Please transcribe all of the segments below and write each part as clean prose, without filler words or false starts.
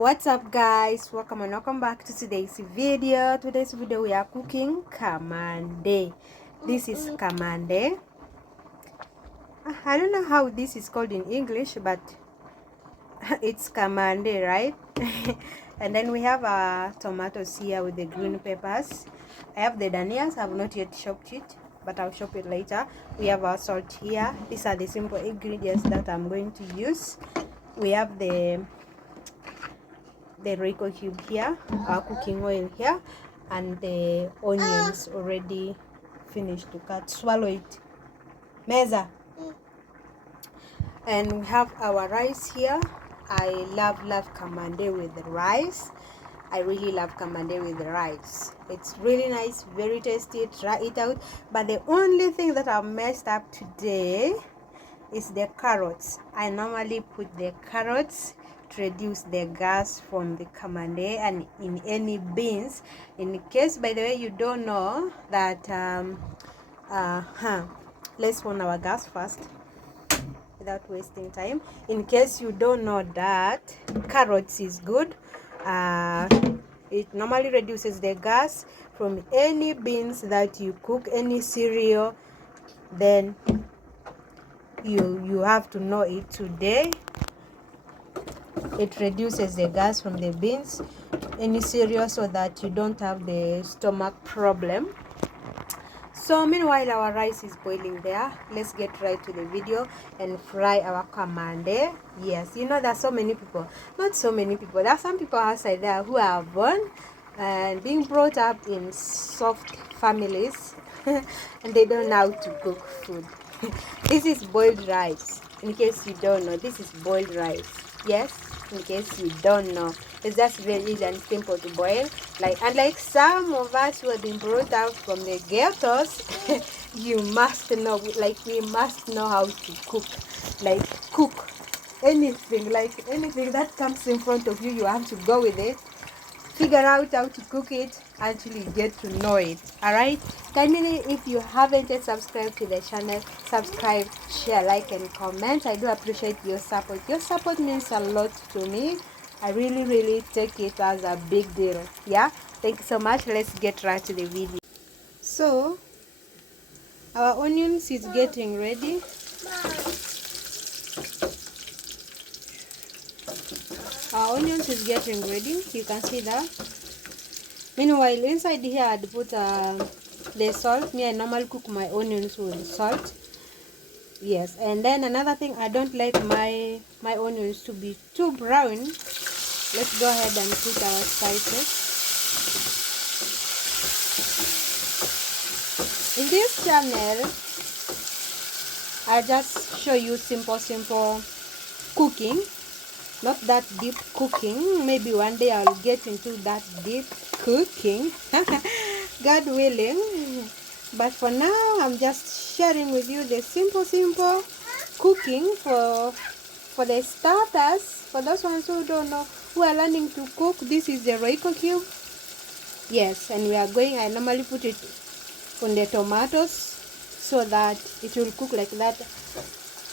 What's up, guys? Welcome and welcome back to today's video. Today's video we are cooking kamande. This is kamande. I don't know how this is called in English, but it's kamande, right? And then we have our tomatoes here with the green peppers. I have the danias. I have not yet chopped it, but I'll chop it later. We have our salt here. These are the simple ingredients that I'm going to use. We have the Royco cube here, our cooking oil here, and the onions already finished to cut. Swallow it, meza. And we have our rice here. I love kamande with rice. I really love kamande with rice. It's really nice, very tasty. Try it out. But the only thing that I messed up today is the carrots. I normally put the carrots to reduce the gas from the kamande and in any beans. In case, by the way, you don't know that let's on our gas first without wasting time. In case you don't know that carrots is good, it normally reduces the gas from any beans that you cook, any cereal. Then you have to know it today. It reduces the gas from the beans, any cereal, so that you don't have the stomach problem. So meanwhile our rice is boiling there, let's get right to the video and fry our kamande. Yes, you know, there's so many people, not so many people, there are some people outside there who are born and being brought up in soft families and they don't know how to cook food. This is boiled rice. In case you don't know, this is boiled rice. Yes, in case you don't know, it's just very easy and simple to boil. Like, unlike some of us who have been brought out from the ghettos, you must know, like, we must know how to cook. Like, cook anything, like anything that comes in front of you, you have to go with it. Figure out how to cook it until you get to know it. All right, kindly, if you haven't yet subscribed to the channel, subscribe, share, like and comment. I do appreciate your support. Your support means a lot to me. I really take it as a big deal. Yeah, thank you so much. Let's get right to the video. So our onions is getting ready. Our onions is getting ready, you can see that. Meanwhile, inside here I'd put the salt. Me, I normally cook my onions with salt. Yes, and then another thing, I don't like my onions to be too brown. Let's go ahead and put our spices. In this channel, I just show you simple cooking, not that deep cooking. Maybe one day I'll get into that deep cooking, God willing. But for now, I'm just sharing with you the simple cooking for the starters. For those ones who don't know, who are learning to cook, this is the Royco cube. Yes, and we are going, I normally put it on the tomatoes so that it will cook like that.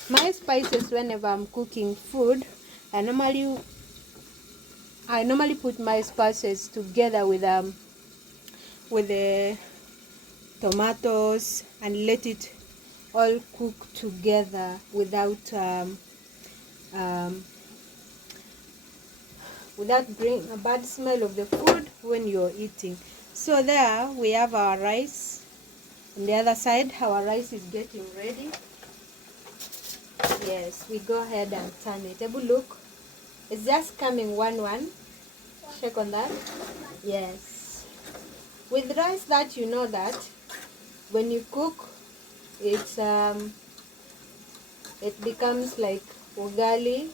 My spices, whenever I'm cooking food, I normally put my spices together with the tomatoes and let it all cook together without bringing a bad smell of the food when you're eating. So there we have our rice. On the other side, our rice is getting ready. Yes, we go ahead and turn it. Have a look. It's just coming one. Check on that. Yes. With rice, that you know that when you cook, it becomes like ugali.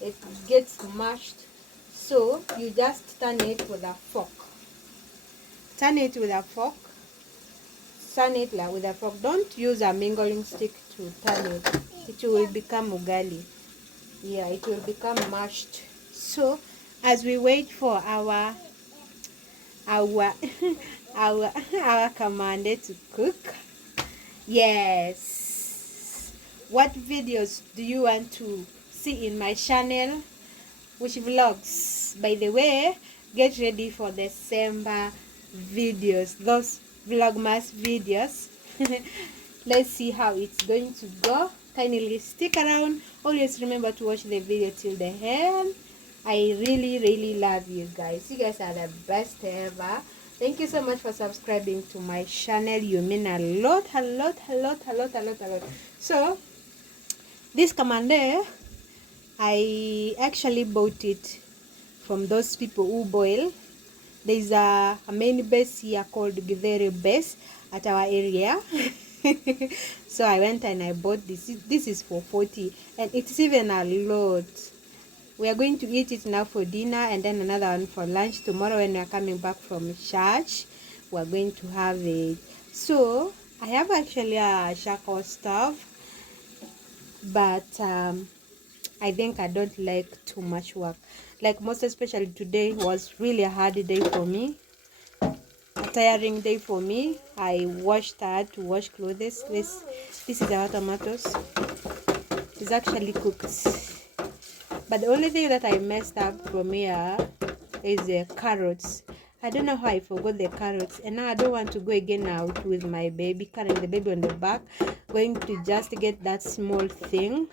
It gets mashed. So you just turn it with a fork. Turn it with a fork. Turn it with a fork. Don't use a mingling stick to turn it. It will become ugali. Yeah, it will become mashed. So as we wait for our our kamande to cook, yes, what videos do you want to see in my channel? Which vlogs? By the way, get ready for December videos, those vlogmas videos. Let's see how it's going to go. Kindly stick around. Always remember to watch the video till the end. I really love you guys. You guys are the best ever. Thank you so much for subscribing to my channel. You mean a lot. So this kamande, I actually bought it from those people who boil. There's a main base here called Githere base at our area. So I went and I bought this. This is for 40 and it's even a lot. We are going to eat it now for dinner and then another one for lunch. Tomorrow when we are coming back from church, we are going to have it. So I have actually a charcoal stove, but I think I don't like too much work. Like most especially today was really a hard day for me, a tiring day for me. I washed hard to wash clothes. This is our tomatoes. It's actually cooked. But the only thing that I messed up from here is the carrots. I don't know how I forgot the carrots, and now I don't want to go again out with my baby, carrying the baby on the back, going to just get that small thing,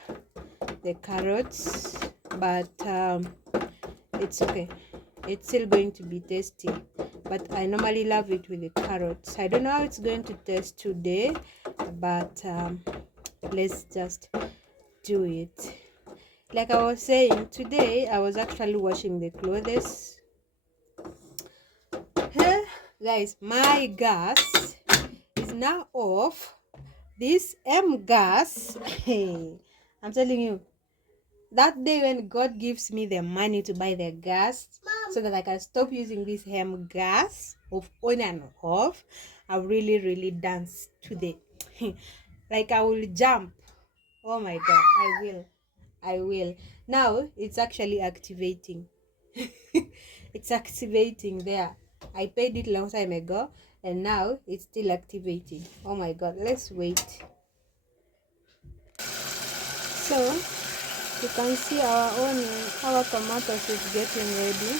the carrots. But it's okay, it's still going to be tasty, but I normally love it with the carrots. I don't know how it's going to taste today, but let's just do it. Like I was saying, today I was actually washing the clothes. Guys, my gas is now off. This gas, I'm telling you, that day when God gives me the money to buy the gas, so that I can stop using this gas of on and off, I really dance today. Like I will jump. Oh my God, I will. Now it's actually activating. It's activating there. I paid it long time ago and now it's still activating. Oh my God, let's wait. So you can see our tomatoes is getting ready.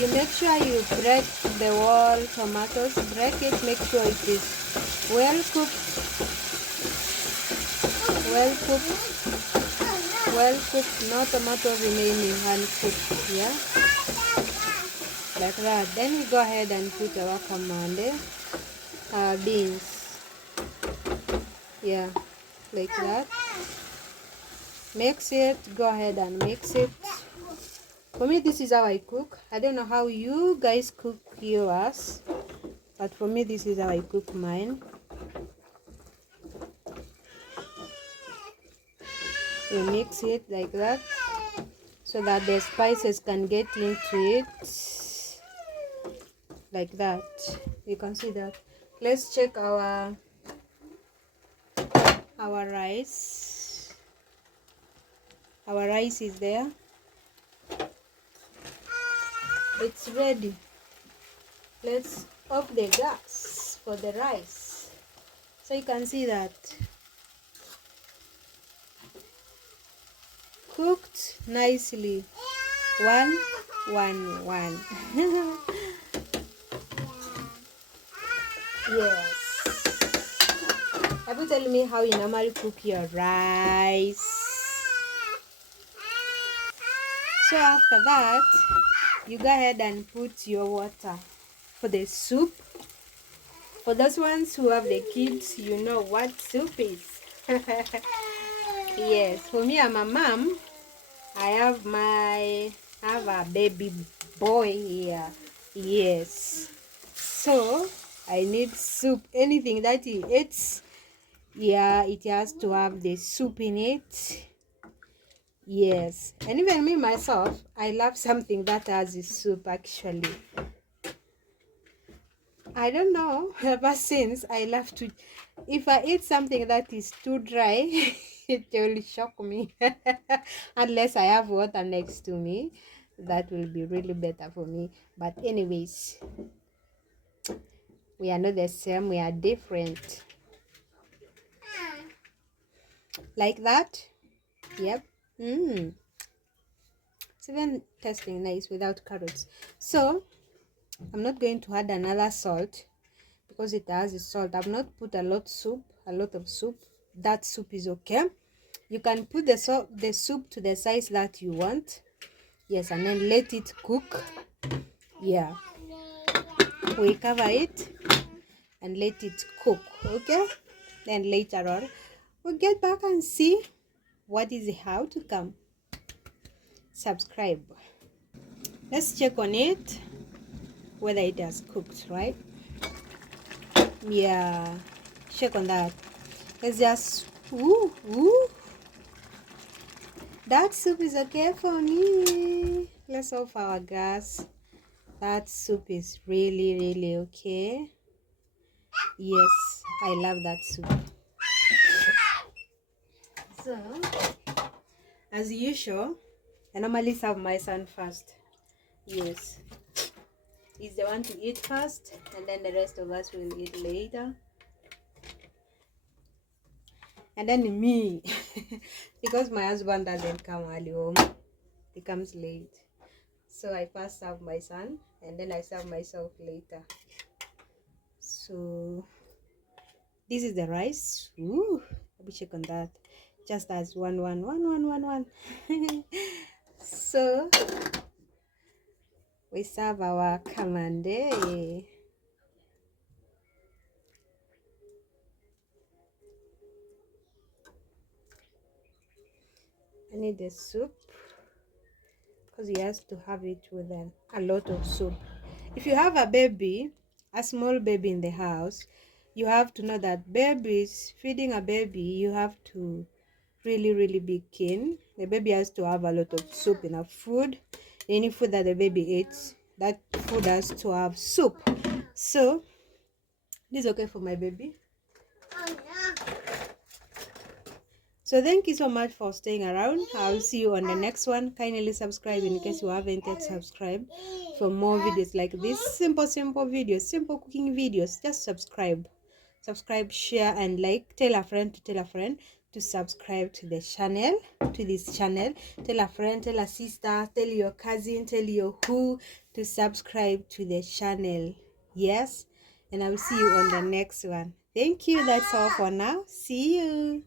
You make sure you break the whole tomatoes, break it, make sure it is well cooked, no tomato remaining uncooked here, like that. Then we go ahead and put our kamande, beans, yeah, like that. Mix it, go ahead and mix it. For me, this is how I cook. I don't know how you guys cook yours, but for me, this is how I cook mine. You mix it like that so that the spices can get into it, like that. You can see that. Let's check our rice. Our rice is there. It's ready. Let's off the gas for the rice. So you can see that cooked nicely. One. Yes. Have you tell me how you normally cook your rice? So after that, you go ahead and put your water for the soup. For those ones who have the kids, you know what soup is. Yes, for me, I'm a mom. I have a baby boy here. Yes, so I need soup. Anything that he eats, yeah, it has to have the soup in it. Yes, and even me myself, I love something that has a soup actually. I don't know, ever since I love to, if I eat something that is too dry, it will shock me. Unless I have water next to me, that will be really better for me. But anyways, we are not the same, we are different. like that. Yep. It's even tasting nice without carrots. So I'm not going to add another salt because it has a salt. I've not put a lot of soup. That soup is okay. You can put the soup to the size that you want. Yes, and then let it cook. Yeah, we cover it and let it cook. Okay, then later on we'll get back and see what is how to come. Subscribe. Let's check on it whether it has cooked, right? Yeah, check on that. Let's just that soup is okay for me. Let's off our gas. That soup is really okay. Yes, I love that soup. So as usual, I normally serve my son first. Yes, he's the one to eat first, and then the rest of us will eat later. And then me, because my husband doesn't come early home, he comes late. So I first serve my son, and then I serve myself later. So this is the rice. Ooh, let me check on that. Just as one. So we serve our kamande. I need the soup because he has to have it with a lot of soup. If you have a baby, a small baby in the house, you have to know that feeding a baby, you have to really be keen. The baby has to have a lot of soup, enough food. Any food that the baby eats, that food has to have soup. So this is okay for my baby. So thank you so much for staying around. I'll see you on the next one. Kindly subscribe in case you haven't yet subscribed for more videos like this. Simple videos, simple cooking videos. Just subscribe, share, and like. Tell a friend to tell a friend to subscribe to the channel, to this channel. Tell a friend, tell a sister, tell your cousin, tell your who to subscribe to the channel. Yes, and I will see you on the next one. Thank you. That's all for now. See you.